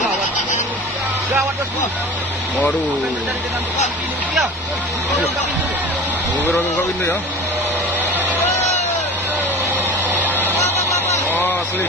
Gawat. Gawat bosku. Waduh. Dari dengan tukang ini ya. Buka pintu ya. Oh, asli.